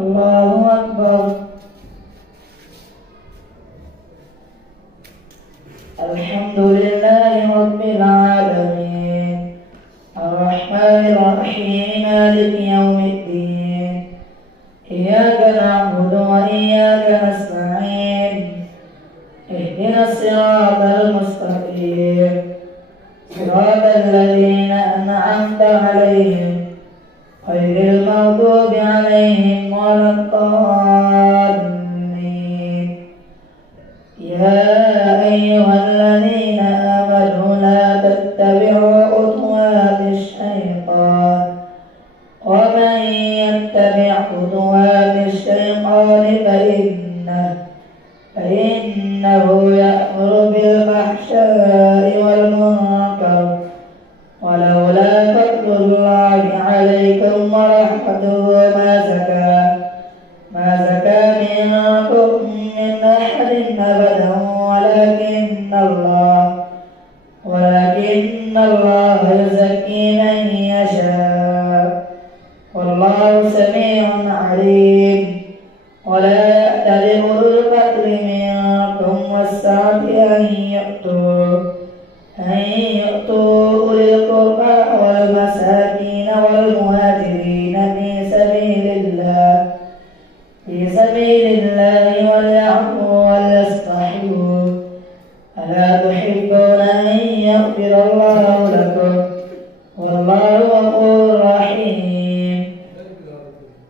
الله أكبر. الحمد لله رب العالمين الرحمن الرحيم مالك يوم الدين إياك نعبد وإياك نستعين اهدنا الصراط المستقيم صراط الذين أنعمت عليهم غير المغضوب عليهم ولا الضالين. يا أيها الذين آمنوا لا تتبعوا خطوات الشيطان ومن يتبع خطوات الشيطان فإنه يأمر بالفحشاء والمنكر ولولا فضل الله عليكم ورحمته ما زكى منكم من أحد أبدا ولكن الله يزكي من يشاء والله سميع عليم. ولا يأتل أولو الفضل منكم والسعة أن يؤتوا أولي القربى والمساكين والمهاجرين في سبيل الله وليعفوا وليصفحوا ألا تحبون أن يغفر الله لكم والله غفور رحيم.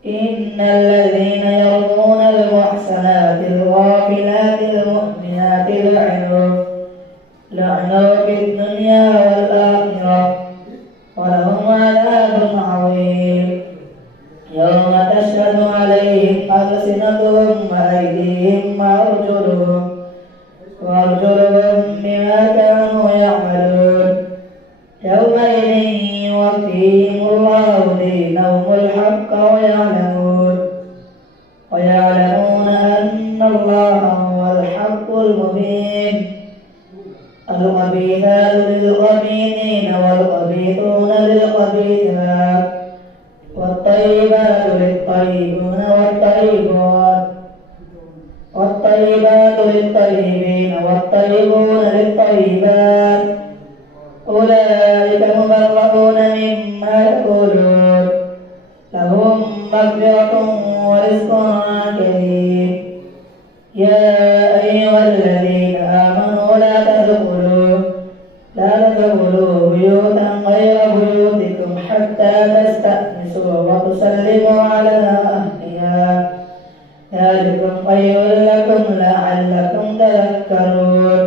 إن الذين يرمون المحصنات الغافلات المؤمنات لعنوا في الدنيا والآخرة ولهم عذاب عظيم. يوم تشهد عليهم ألسنتهم وأيديهم وأرجلهم بما كانوا يعملون. يومئذ يوفيهم الله دينهم الحق ويعلمون أن الله هو الحق المبين. الخبيثات للخبيثين والخبيثون للخبيثات والطيبات للطيبين والطيبون للطيبات أولئك مبرؤون مما يقولون لهم مغفرة ورزق كريم. يا أيها الذين آمنوا لا تدخلوا بيوتا غير بيوتكم حتى تستأنسوا وتسلموا على أهلها ذلكم خير لكم لعلكم تذكرون.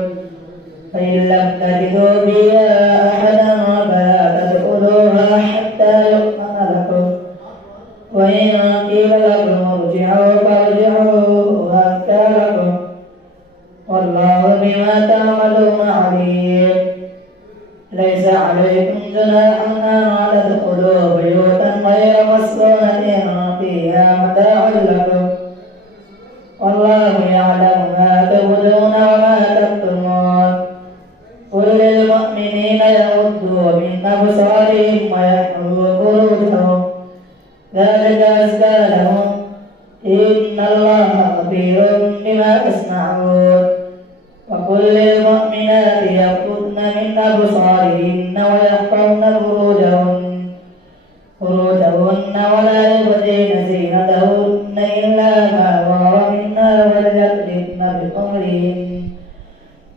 فإن لم تجدوا بها أحدا فلا تدخلوها حتى يؤذن لكم وإن قيل لكم ارجعوا فارجعوا أزكى لكم والله بما تعملون عليم. ليس عليكم جناح أن تدخلوا بيوتا غير مسكونة فيها متاع لكم والله يعلم ما تبدون وما تكتمون. قل للمؤمنين يغضوا من أبصارهم ويحفظوا فروجهم ذلك أزكى لهم إن الله خبير بما تصنعون. وقل للمؤمنات يغضضن من أبصارهن ويحفظن فروجهن ولا يبدين زينتهن إلا ما ظهر منها وليضربن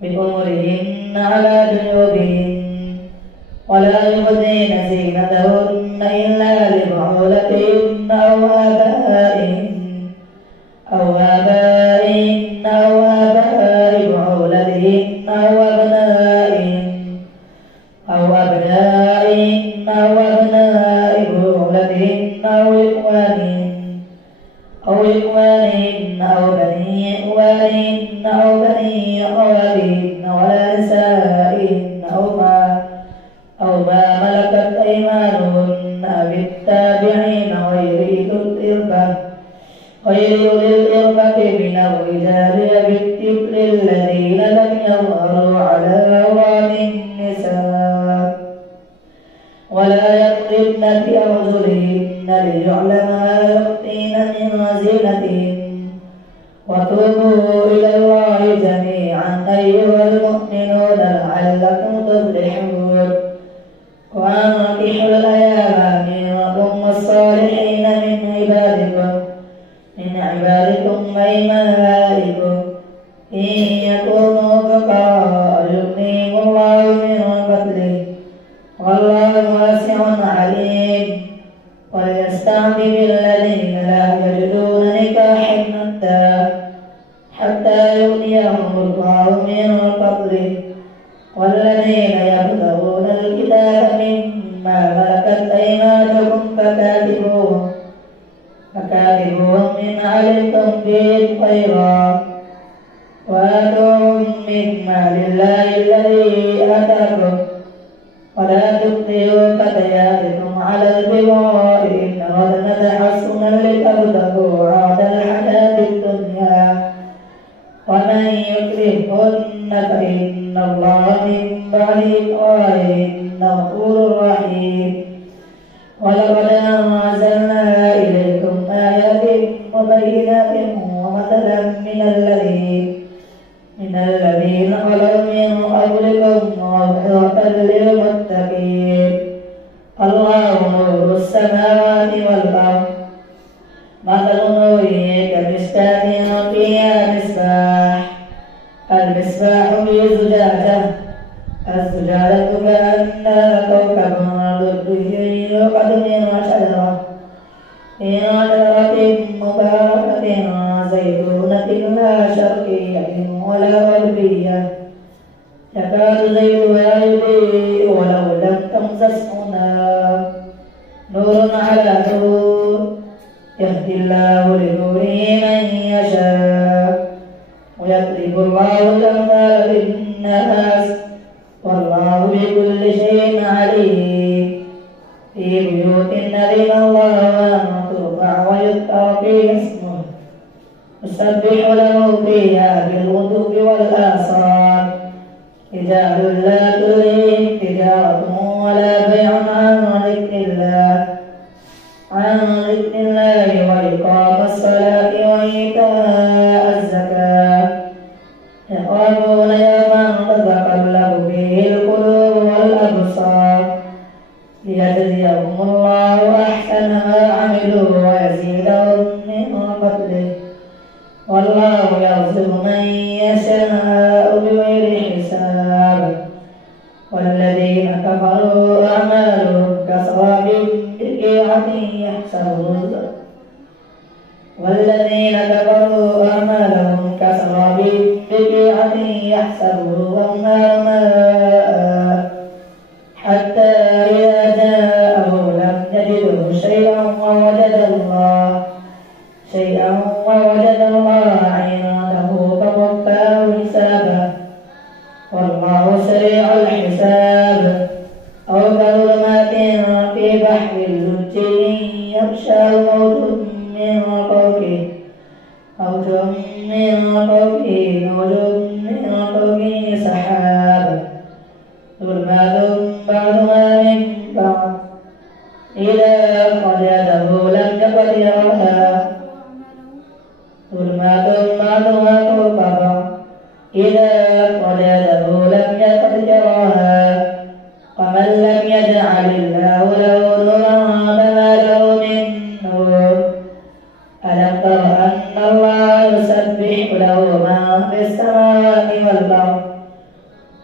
بخمرهن على جيوبهن ولا يبدين زينتهن إلا لبعولتهن أو آبائهن أو آباء بعولتهن أو أبنائهن أو أبناء بعولتهن أو إخوانهن أو بني إخوانهن أو بني أخواتهن ولا نسائهن أو ما ملكت أيمانهن بالتابعين غير أولي الإربة من الرجال بالطفل الذين لم يظهروا على عورات النساء ولا يضربن بأرجلهن ليعلم ما يخفين الصالحين من زينتهم وتوبوا إلى الله جميعا أيها المؤمنون لعلكم تفلحون وأنكحوا الأيام منكم والصالحين من عبادكم وإمائكم إن يكونوا فقراء يغنيهم الله من فضله والله واسع عليم وليستعفف الذين لا يجدون نكاحا حتى يغنيهم الله من فضله والذين يبتغون الكتاب مما ملكت أيمانكم فكاتبوهم إن علمتم فيهم خيرا وآتوهم مما لله الذي آتاكم ولا تبطلوا فتياتكم على البغاء إن أردنا تحصنا لتبتغوا عرض الحياة الدنيا ومن يكرهن فإن الله من بعد إكراههن غفور رحيم ولقد أنزلنا إليكم آيات مبينات ومثلا من الذين خلوا من قبلكم وموعظة للمتقين الله نور السماوات والأرض مثل نوره كمشكاة فيها المصباح في زجاجة الزجاجة كأنها كوكب دري يوقد من شجرة مباركة زيتونة لا شرقية ولا غربية يكاد زيتها يضيء ولو لم تمسسه نار نور على نور يهدي الله لنوره من يشاء ويضرب الله الأمثال للناس والله بكل شيء عليم في بيوت أذن الله أن ترفع ويذكر فيها اسمه يسبح له فيها بالغدو والآصال رجال لا تلهيهم تجارة ولا بيع عن ذكر الله وإقام الصلاة وإيتاء الزكاة يخافون يوما تتقلب فيه القلوب والأبصار ليجزيهم الله أحسن ما عملوا ويزيدهم من فضله والله يرزق من يشاء بغير حساب والذين كفروا أعمالهم كسراب بقيعة يحسبه ماء حتى إذا جاءه لم يجده شيئا ووجد الله عنده فوفاه حسابه والله سريع الحساب أو كظلمات في بحر اللجي يغشى موج من فوقه سحاب ظلمات بعضها من بعض إذا أخرج يده لم يقدرها ظلمات بعضها فوق بعض إذا أخرج يده لم يقدرها ومن لم يجعل الله له نورا فما له من نور ألم تر أن الله يسبح له ما في السماوات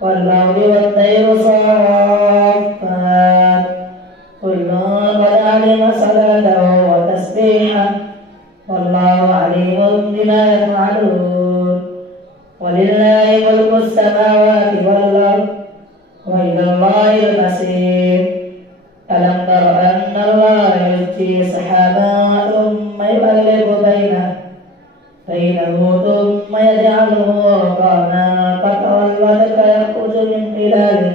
والأرض والطير صافات كل قد علم صلاته وتسبيحه والله عليم بما يفعلون ولله ملك السماوات والأرض وإلى الله المصير ألم تر أن الله يزجي سحابا ثم يؤلف بينه ثم يجعله ركاما فترى الودق يخرج من خلاله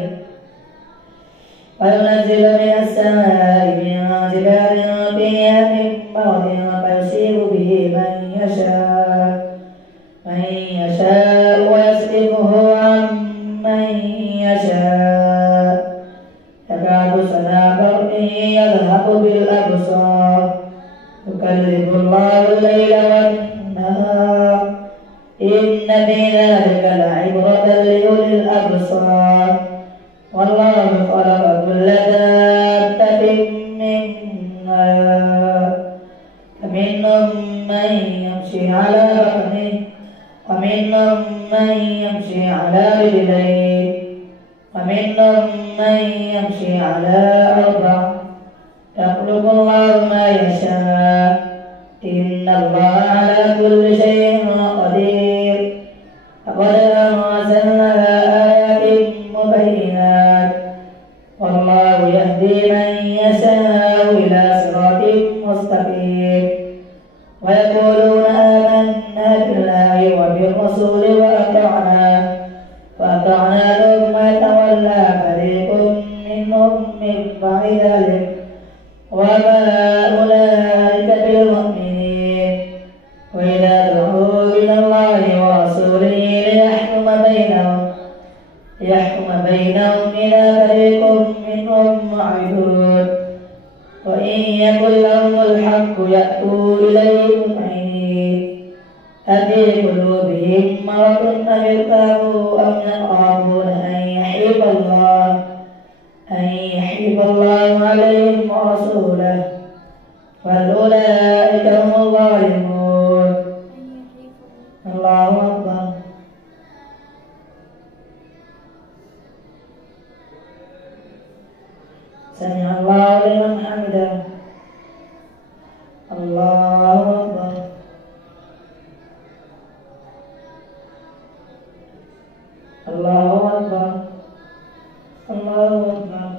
وينزل من السماء من جبال فيها من برد فيصيب به من يشاء ويصرفه عن من يشاء يكاد سنا برقه يذهب بالأبصار يكلم الله الليل والنهار إن في ذلك لعبرة لأولي الأبصار والله خلق كل دابة من ماء فمنهم من يمشي على بطنه ومنهم من يمشي على رجلين ومنهم من يمشي على أربع يخلق الله ما يشاء إن الله على كل شيء قدير لقد أنزلنا آيات مبينات والله يهدي من يشاء إلى صراط مستقيم ويقولون آمنا بالله وبالرسول وأطعنا ثم تولى فريق منهم من بعد ذلك وما أولئك بالمؤمنين وإذا دعوا إلى الله ورسوله ليحكم بينهم إذا فريق منهم معرضون وإن يكن لهم الحق يأتوا إليه مذعنين أفي قلوبهم مرض أم ارتابوا أم يخافون أن يحيف الله عليهم ورسوله فأولئك هم الظالمون. الله أكبر. سمع الله لمن حمده. الله أكبر. الله أكبر. الله أكبر.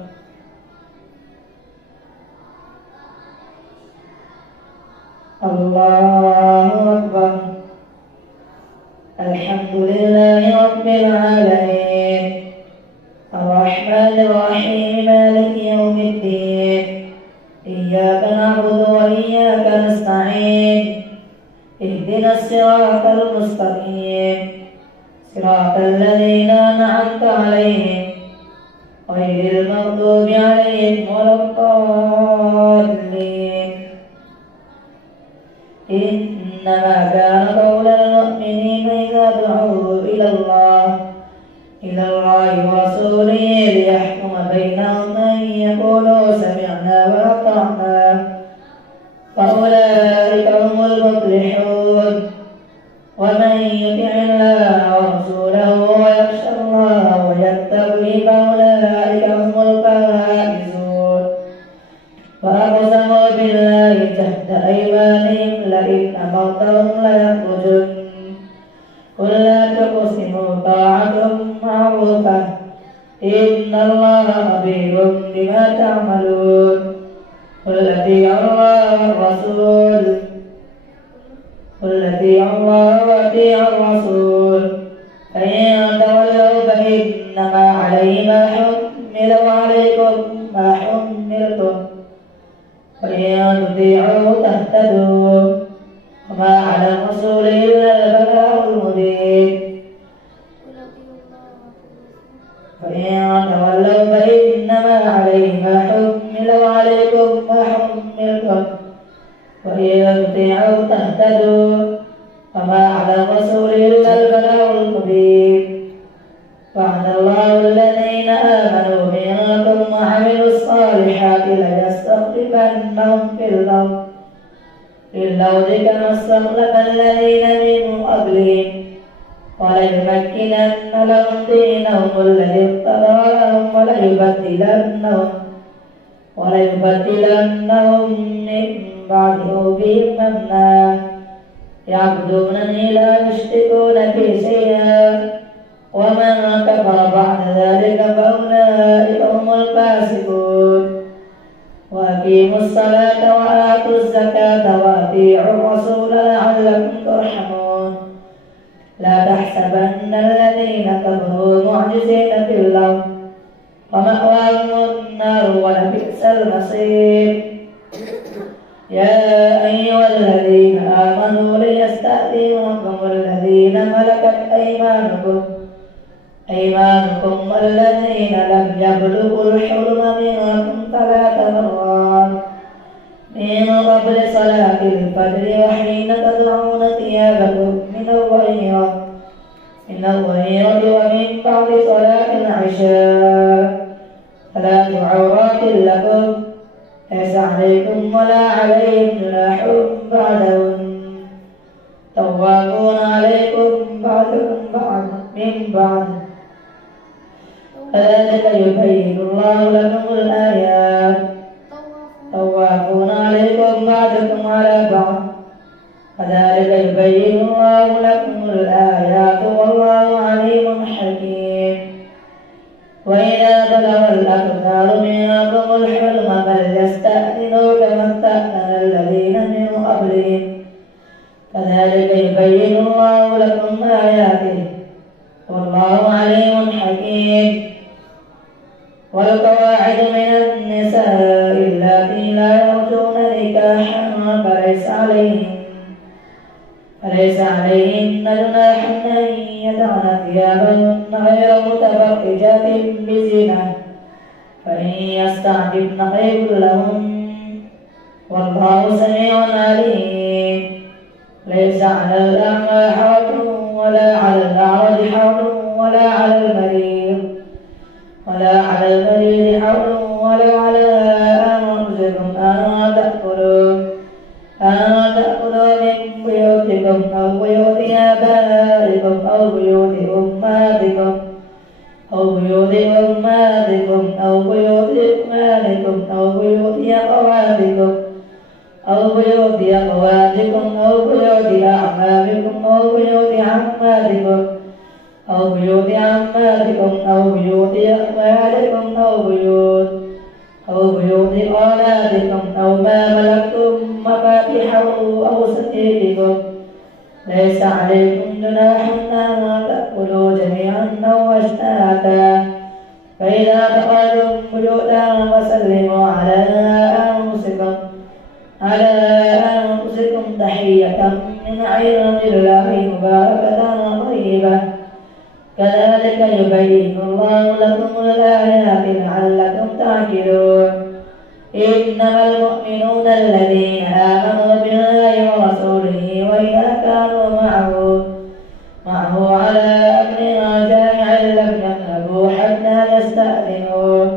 الله أكبر. الحمد لله رب العالمين الرحمن الرحيم مالك يوم الدين إياك نعبد وإياك نستعين اهدنا الصراط المستقيم صراط الذين أنعمت عليهم غير المغضوب عليهم ولا الضالين. إنما كان قول المؤمنين إذا دعوا إلى الله ورسوله ليحكم بينهم أن يقولوا سمعنا وأطعنا فأولئك هم المفلحون. ومن يطع الله ورسوله ويخشى الله ويتقه فأولئك هم الفائزون. وأقسموا بالله جهد أيمانهم لئن أمرتهم ليخرجن قل لا تقسموا طاعة معروفة إن الله خبير بما تعملون. قل أطيعوا الله والرسول فإن تولوا فإنما عليه ما حمل وعليكم ما حملتم وإن تطيعوا تهتدوا وما على الرسول إلا البلاغ المبين. فإن تولوا فإنما عليه ما حمل وعليكم ما حملتم وإن تطيعوا تهتدوا وما على الرسول إلا البلاغ المبين. وعد الله الذين آمنوا منكم وعملوا الصالحات ليستخلفنهم في الأرض كما استخلف الذين من قبلهم وليمكنن لهم دينهم الذي ارتضى لهم وليبدلنهم من بعد خوفهم أمنا يعبدونني لا يشركون بي شيئا ومن كفر بعد ذلك فأولئك هم الفاسقون. وأقيموا الصلاة وآتوا الزكاة وأطيعوا الرسول لعلكم ترحمون. لا تحسبن الذين كفروا معجزين في الأرض ومأواهم النار ولبئس المصير. يا أيها الذين آمنوا ليستأذنكم الذين ملكت أيمانكم والذين لم يبلغوا الحلم منكم 3 مرات من قبل صلاة الفجر وحين تضعون ثيابكم من الظهيرة ومن بعد صلاة العشاء. ثلاث عورات لكم ليس عليكم ولا عليهم جناح بعدهن طوافون عليكم بعضكم من بعض كذلك يبين الله لكم الآيات طوافون عليكم بعضكم على بعض كذلك يبين الله لكم الآيات والله عليم حكيم. وإذا بلغ الأطفال منكم الحلم فليستأذنوا كما استأذن الذين من قبلهم كذلك يبين الله لكم آياته والله عليم حكيم. والقواعد من النساء اللاتي لا يرجون نكاحا فليس عليهن جناح أن يدعن ثيابهن غير متبرجات بزينة فإن يستعففن خير لهن والله سميع عليم. ليس على الأعمى حرج ولا على الأعرج حرج ولا على المريض حرج ولا على أنفسكم أن تأكلوا من بيوتكم أو بيوت آبائكم أو بيوت أمهاتكم أو بيوت إخوانكم أو بيوت أخواتكم أو بيوت أعمامكم أو بيوت عماتكم أو بيوت عماتكم أو بيوت أخوالكم أو بيوت خالاتكم أو ما ملكتم مفاتحه أو صديقكم ليس عليكم جناح أن تأكلوا جميعا أو أشتاتا فإذا دخلتم بيوتا فسلموا على أنفسكم تحية من عند الله مباركة طيبة كذلك يبين الله لكم الآيات لعلكم تعقلون. إنما المؤمنون الذين آمنوا بالله ورسوله وإذا كانوا معه على أمر جامع لم يذهبوا حتى يستأذنوه.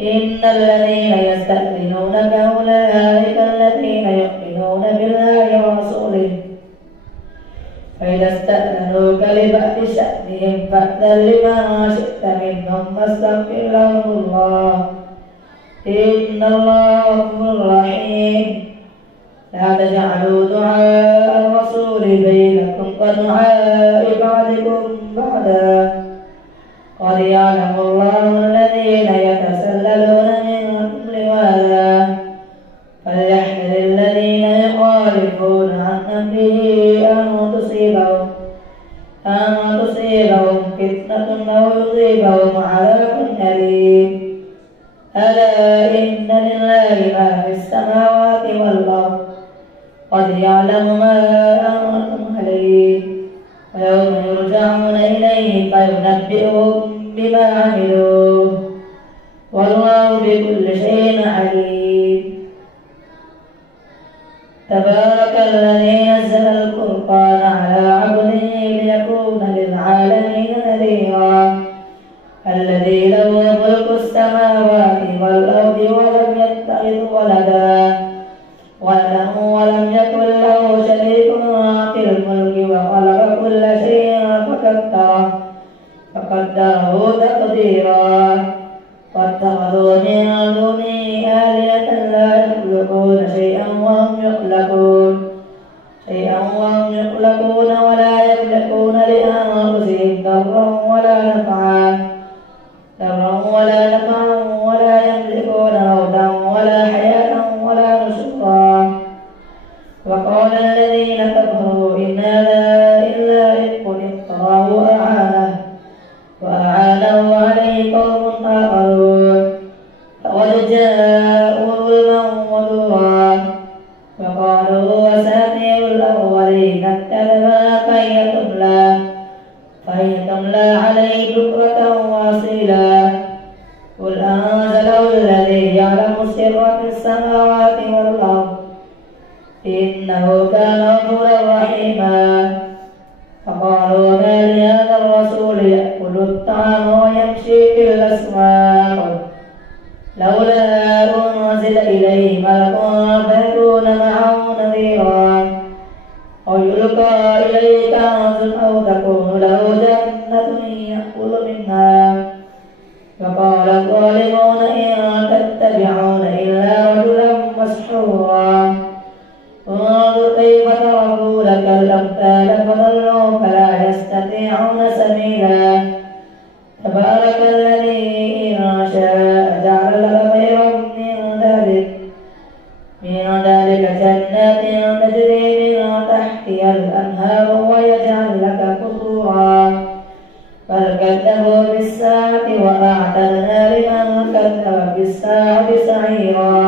إن الذين يستأذنونك أولئك الذين يؤمنون بالله ورسوله فإذا استأذنوك لبعض شأنهم فأذن لما شئت منهم واستغفر لهم الله إن الله غفور رحيم. لا تجعلوا دعاء الرسول بينكم كدعاء بعضكم بعضا قد يعلم الله الذين يتسللون منكم لواذا فليحذر الذين يخالفون عن أمره أن تصيبهم فتنة أو يصيبهم عذاب أليم. ألا إن لله ما في السماوات والأرض قد يعلم ما أنتم عليه ويوم يرجعون إليه فينبئهم بما عملوا والله بكل شيء عليم. تبارك الذي نزل الفرقان على عبده ليكون للعالمين نذيرا الذي له ملك السماوات والأرض ولم يتخذ ولدا ولم يكن له شريك في الملك وخلق كل شيء فقدره تقديرا. واتخذوا من دونه آلهة لا يخلقون شيئا وهم يخلقون ولا يملكون لأنفسهم ضرا ولا نفعا ولا يملكون موتا ولا حياة ولا نشورا. وقال الذين كفروا إن هذا إلا إفك افتراه وأعانه عليه قوم آخرون فقد جاءوا ظلما وزورا وقالوا أساطير الأولين اكتتبها فهي تملى عليه بكرة وأصيلا. قل أنزله الذي يعلم السر في السماوات والأرض إنه كان غفورا رحيما. فقالوا ما لهذا الرسول يأكل الطعام ويمشي في الأسواق لولا أنزل إليه ملك فيكون معه نذيرا أو يلقى إليه كنز أو تكون له جنة يأكل منها. فقال الظالمون إن تتبعون إلا رجلا مسحورا انظر كيف ضربوا لك الأمثال فضلوا فلا يستطيعون سبيلا. تبارك الذي إن شاء جعل لك خيرا من ذلك جنات تجري من تحتها الأنهار ويجعل لك قصورا. بل كذبوا بالساعة وأعتدنا لمن كذب بالساعة سعيرا.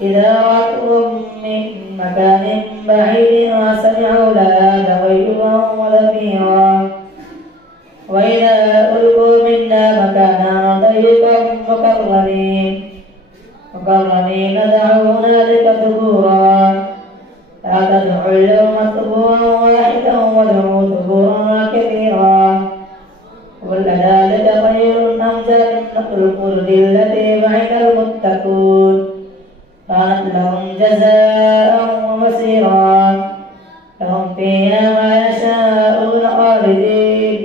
إذا رأتهم من مكان بعيد سمعوا لها تغيرا وزفيرا. وإذا ألقوا منا مكانا ضيقا مقرنين دعوا هنالك ثبورا. لا تدعوا اليوم ثبورا واحدا وادعوا ثبورا كثيرا. قل ذلك خير أم جنة الخلد التي وعد المتقون كانت لهم جزاء ومصيرا. لهم فيها ما يشاءون خالدين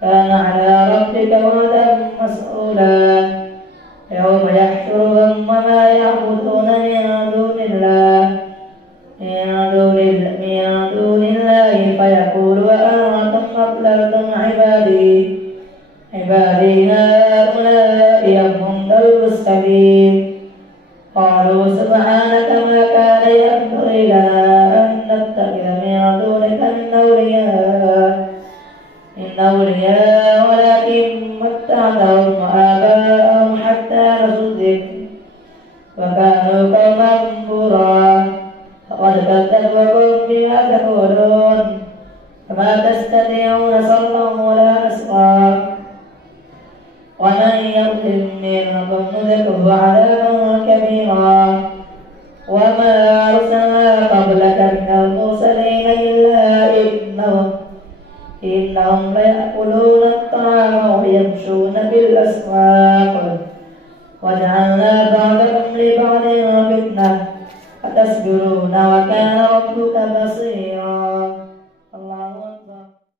كان على ربك وعدا مسؤولا. يوم يحشرهم وما يعبدون من دون الله فيقول وأنتم أضللتم عبادي هؤلاء أم هم ضلوا السبيل. قالوا سبحانك ما كان ينبغي لنا أن نتخذ من دونك من أولياء ولكن متعتهم وآباءهم حتى نسوا الذكر وكانوا قوما بورا. فقد كذبوكم بما تقولون فما تستطيعون صرفا ولا نصرا. ومن يظلم منكم نذقه عذابا كبيرا. وما أرسلنا قبلك من المرسلين إلا إنهم ليأكلون